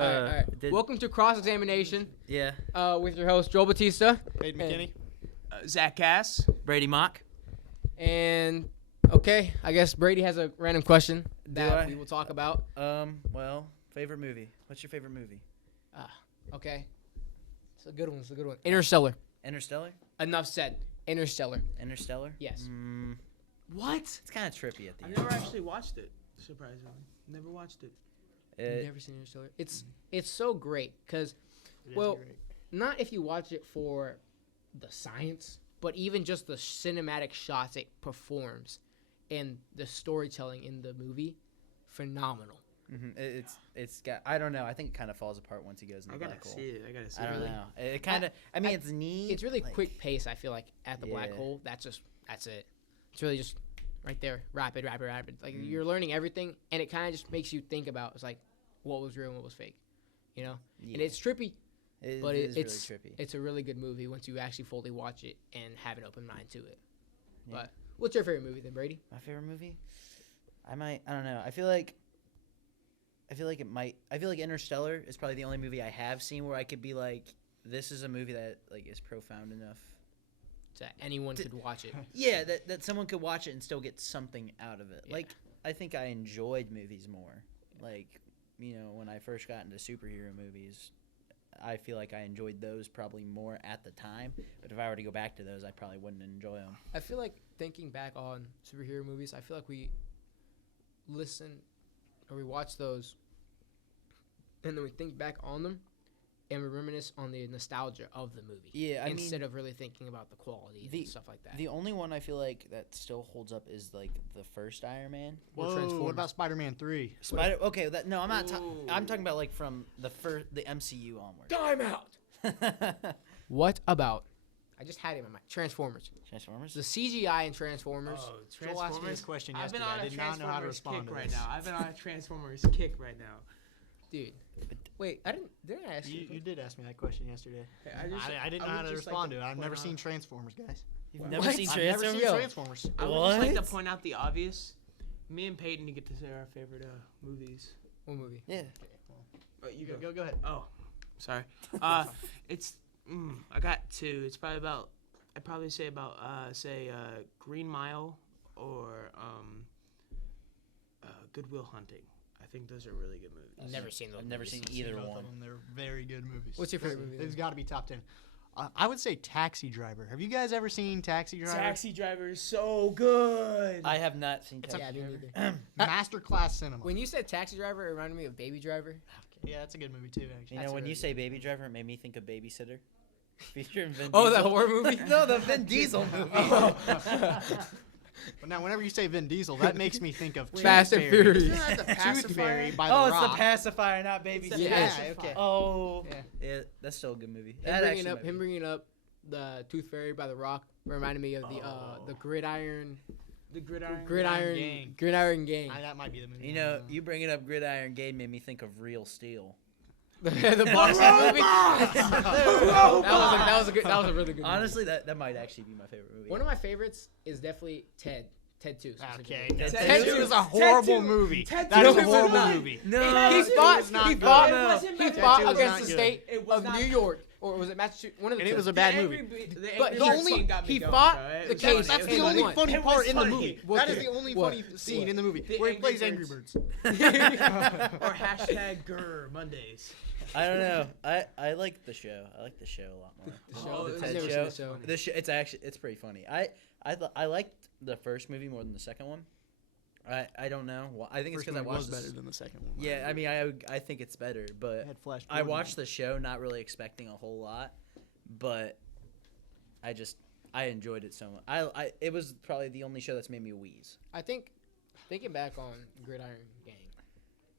All right. Welcome to Cross Examination. Yeah. With your host Joel Batista Hayden McKinney. Zach Cass. Brady Mock. and okay, I guess Brady has a random question that we will talk about. Well, favorite movie. What's your favorite movie? Okay, it's a good one. Interstellar. Interstellar? Enough said. Interstellar. Interstellar? Yes. What? It's kind of trippy at the I've end. never actually watched it. Surprisingly, never watched it. You've never seen Interstellar? It's so great because, well, not if you watch it for the science, but even just the cinematic shots it performs and the storytelling in the movie, phenomenal. It's got. I don't know. I think it kind of falls apart once he goes in the black hole. I gotta see I it. don't know. It kind of. I mean, it's neat. It's really like, quick pace. I feel like at the black Yeah. hole, that's it. It's really just right there, rapid. Like you're learning everything, and it kind of just makes you think about it's like what was real and what was fake, you know. Yeah. And it's trippy, but it is it's really trippy. It's a really good movie once you actually fully watch it and have an open mind to it. Yeah. But what's your favorite movie then, Brady? My favorite movie? I don't know. I feel like Interstellar is probably the only movie I have seen where I could be like, this is a movie that like is profound enough. That anyone could watch it. Yeah, that someone could watch it and still get something out of it. Yeah. Like, I think I enjoyed movies more. Like, you know, when I first got into superhero movies, I feel like I enjoyed those probably more at the time. But if I were to go back to those, I probably wouldn't enjoy them. I feel like thinking back on superhero movies, I feel like we listen or we watch those and then we think back on them and we reminisce on the nostalgia of the movie. Yeah, instead of really thinking about the quality and stuff like that. The only one I feel like that still holds up is like the first Iron Man. Whoa, what about Spider-Man 3? I'm not. I'm talking about like from the MCU onward. Time out. What about? I just had it in my mind. Transformers. Transformers. The CGI in Transformers. Joel asked me this question I've been yesterday. on I a did not know how to Transformers respond kick to right this. now. I've been on a Transformers kick right now. Dude. Wait, I didn't I ask you? You did ask me that question yesterday. Hey, I didn't know how to respond to it. I've never seen Transformers, guys. You've What? never seen I've Transformers? never seen Yo. Transformers. I would just like to What? point out the obvious. Me and Peyton get to say our favorite movies. What movie? Yeah. You Go ahead. Oh, sorry. It's I got two. It's probably about. I'd probably say about Green Mile or Good Will Hunting. I think those are really good movies. I've never seen those. I've never movies. seen either Both of one. them. They're very good movies. What's your favorite movie? It's got to be top 10. I would say Taxi Driver. Have you guys ever seen Taxi Driver? Taxi Driver is so good. I have not seen Yeah, Taxi me Driver. neither. Masterclass cinema. When you said Taxi Driver, it reminded me of Baby Driver. Yeah, that's a good movie too, actually. You know, when you say Baby Driver, it made me think of Babysitter. Featuring Vin Oh, Diesel. that horror movie? No, the Vin Diesel movie. But now, whenever you say Vin Diesel, that makes me think of Fast and Tooth Fairy. Furious. Isn't that the Tooth pacifier? Fairy by The Oh, it's Rock. the pacifier, not Babysitter. Yeah, okay. Oh, Yeah. yeah, that's still a good movie. Him That bringing actually up might him be- bringing up the Tooth Fairy by The Rock reminded me of the Gridiron The Gridiron. Gang. Gridiron Gang. That might be the movie. You know, you bringing up Gridiron Game made me think of Real Steel. the boxing movie. that was a really good movie. Honestly, that might actually be my favorite movie. One of my favorites is definitely Ted 2. Okay, specifically. Ted Ted 2 2. is a horrible Ted 2. movie. Ted That 2 is a is horrible not. movie. No, He fought not good. he fought Ted 2 is against not the good. state It was of not- New York, or was it Massachusetts? One of the And it two. was a bad movie. But he fought the case. That's the and only won. funny It part was in the funny. movie. What That is the- the only what? funny scene What? in the movie The where he Angry plays Angry Birds. Birds. Or hashtag Grr Mondays. I don't know. I like the show. I like the show a lot more. Oh, the I've Ted never seen show. the show. The show. It's pretty funny. I liked the first movie more than the second one. I don't know. I think it's because I watched was this- better than the second one. Yeah, I mean, I think it's better, but It had Flash I Gordon. watched the show not really expecting a whole lot, but I enjoyed it so much. It was probably the only show that's made me wheeze. I think thinking back on Gridiron Gang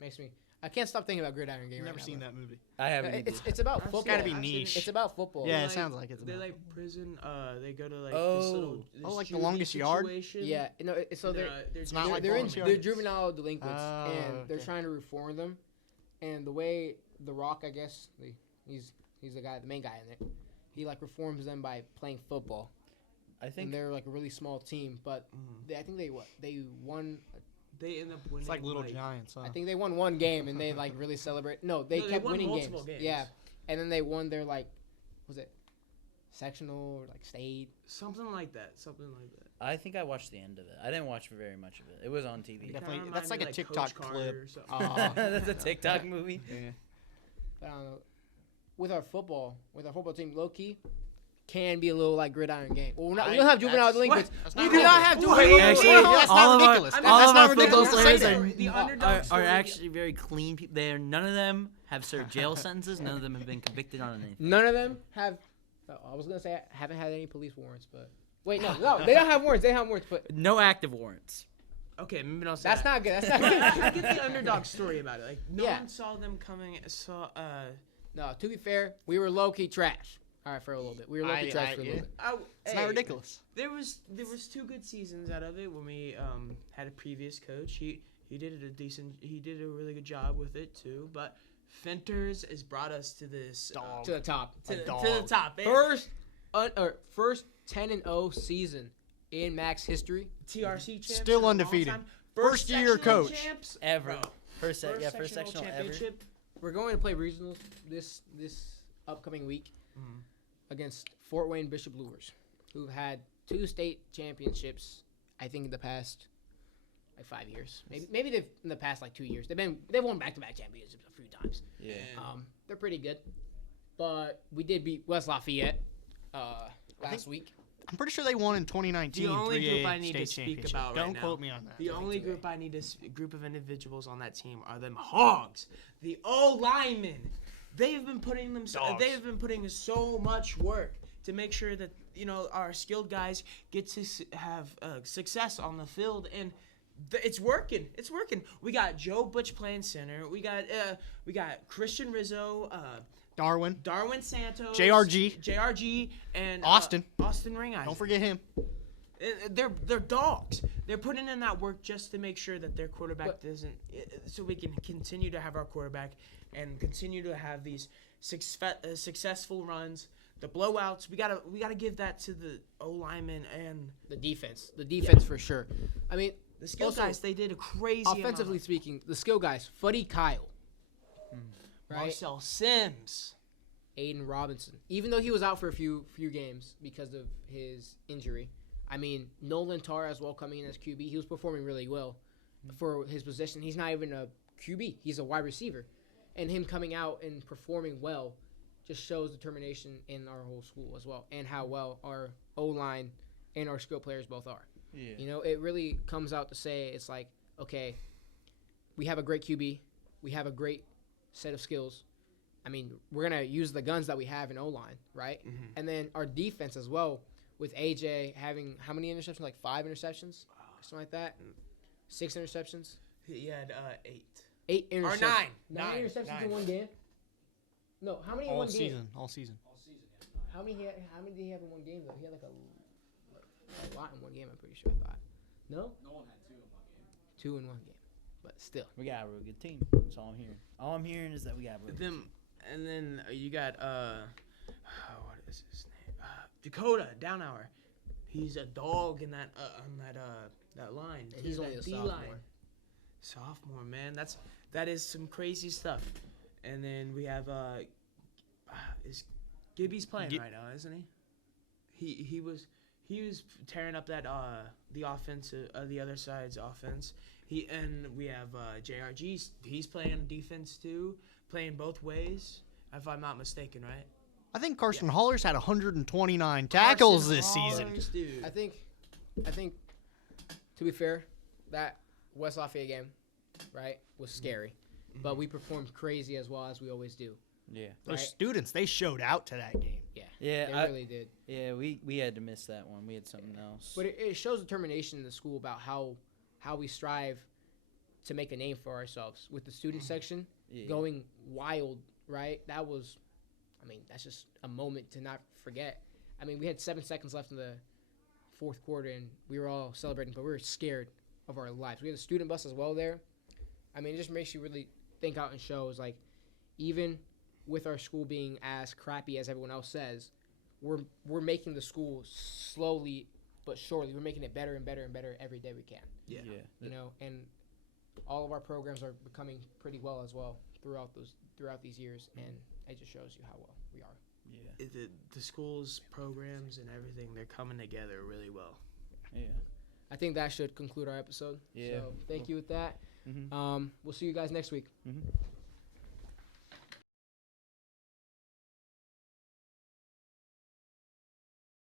makes me. I can't stop thinking about Gridiron Gang. I've right never now, seen bro. that movie. I haven't. either. It's about I've football. seen it. Gotta be I've seen niche. it. It's about football. Yeah, Like, it sounds like it's They about. like prison. They go to like Oh. this little. Oh, like the juvie Longest Yard? situation. Yeah, so they're It's not like they're Longest Yard. juvenile delinquents, Oh, and they're okay. trying to reform them. And the way The Rock, I guess, he's the main guy in it. He like reforms them by playing football. I think And they're like a really small team, but I think they won They end up winning. It's like Little Giants. Huh? I think they won one game and they like really celebrate. No, they No, they kept won winning games. multiple games. Yeah, and then they won their like, was it sectional or like state? Something like that. Something like that. I think I watched the end of it. I didn't watch very much of it. It was on TV. Definitely- Kinda that's remind like me a Coach TikTok Carter clip. or something. Oh. That's a TikTok movie. But I don't know. With our football team, low key, can be a little like gridiron game. Well, we don't have juvenile delinquents. That's We not do not ridiculous. have Wait, juvenile wait, delinquents. wait, That's all not of our- ridiculous. all That's of not our ridiculous to football say players that. The underdog are story- actually very clean people. They're none of them have served jail sentences. None of them have been convicted on anything. None of them have. I was gonna say haven't had any police warrants, but wait, no, they don't have warrants. They have warrants, but No active warrants. Okay, maybe not. that's not good. That's not I good. get the underdog story about it. Like no Yeah. one saw them coming. No, to be fair, we were low key trash. All right, for a little bit, we were low key trash for a little bit. It's not ridiculous. There was 2 good seasons out of it when we had a previous coach. He did a really good job with it too. But Fenters has brought us to this Dog. To the top. to the dog. top. First 10-0 season in Max history. TRC champs. Still in a long undefeated. time. First year sectional coach. champs Ever. bro. First sectional sectional ever. championship. We're going to play regionals this upcoming week Mhm. against Fort Wayne Bishop Luers, who've had 2 state championships. I think in the past like 5 years. Maybe they've in the past like 2 years. They've won back-to-back championships a few times. Yeah. They're pretty good, but we did beat West Lafayette last week. I'm pretty sure they won in 2019. The only group 3A I need to state speak championship. about right Don't now. quote me on that. The only group I need group of individuals on that team are them hogs, the O linemen. They've been putting Dogs. They've been putting so much work to make sure that our skilled guys get to have success on the field, and it's working. It's working. We got Joe Butch playing center. We got Christian Rizzo, Darwin. Darwin Santos, JRG, and Austin. Austin Ringeisen. Don't forget him. They're dogs. They're putting in that work just to make sure that their quarterback doesn't, so we can continue to have our quarterback and continue to have these successful runs. The blowouts, we gotta give that to the O linemen and The defense for sure. I mean, the skill Also, guys. They did a crazy amount. offensively speaking, the skill guys: Fuddy Kyle, right? Marcel Sims. Aiden Robinson. Even though he was out for a few games because of his injury, I mean, Nolan Tarr as well coming in as QB. He was performing really well for his position. He's not even a QB. He's a wide receiver. And him coming out and performing well just shows determination in our whole school as well, and how well our O-line and our skill players both are. Yeah. You know, it really comes out to say it's like, okay, we have a great QB. We have a great set of skills. I mean, we're going to use the guns that we have in O-line, right? Mm-hmm. And then our defense as well, with AJ having how many interceptions? Like 5 interceptions? Something like that? 6 interceptions? He had 8. 8 interceptions. Or 9. 9 interceptions 9. in one game? No, how many in All one game? season. All season. How many did he have in one game, though? He had like a lot in one game, I'm pretty sure, I thought. No? No one had 2 in one game. 2 in one game. But still. We got a real good team. That's all I'm hearing. All I'm hearing is that we got a real good team. And then you got what is his name? Dakota Downhour. He's a dog in that that line. And he's only a that sophomore. Sophomore, man. That is some crazy stuff. And then we have is Gibby's playing right now, isn't he? He was tearing up that the offense, the other side's offense. And we have JRG. He's playing defense too, playing both ways, if I'm not mistaken, right? I think Carson Holler's had 129 tackles Carson this season. Hollers, dude. I think, to be fair, that West Lafayette game, right, was scary. But we performed crazy as well as we always do. Yeah. Those Right. students, they showed out to that game. Yeah. Yeah, They I- really did. Yeah, we had to miss that one. We had something else. But it shows determination in the school about how we strive to make a name for ourselves with the student section Yeah. going wild, right? That's just a moment to not forget. I mean, we had 7 seconds left in the fourth quarter, and we were all celebrating, but we were scared of our lives. We had a student bus as well there. I mean, it just makes you really think out and shows, like, even with our school being as crappy as everyone else says, we're making the school slowly but surely. We're making it better and better and better every day we can. Yeah. You know, and all of our programs are becoming pretty well as well throughout these years, and it just shows you how well we are. Yeah. The schools, programs, and everything, they're coming together really well. Yeah. I think that should conclude our episode. Yeah. So thank you with that. Mm-hmm. We'll see you guys next week. Mm-hmm.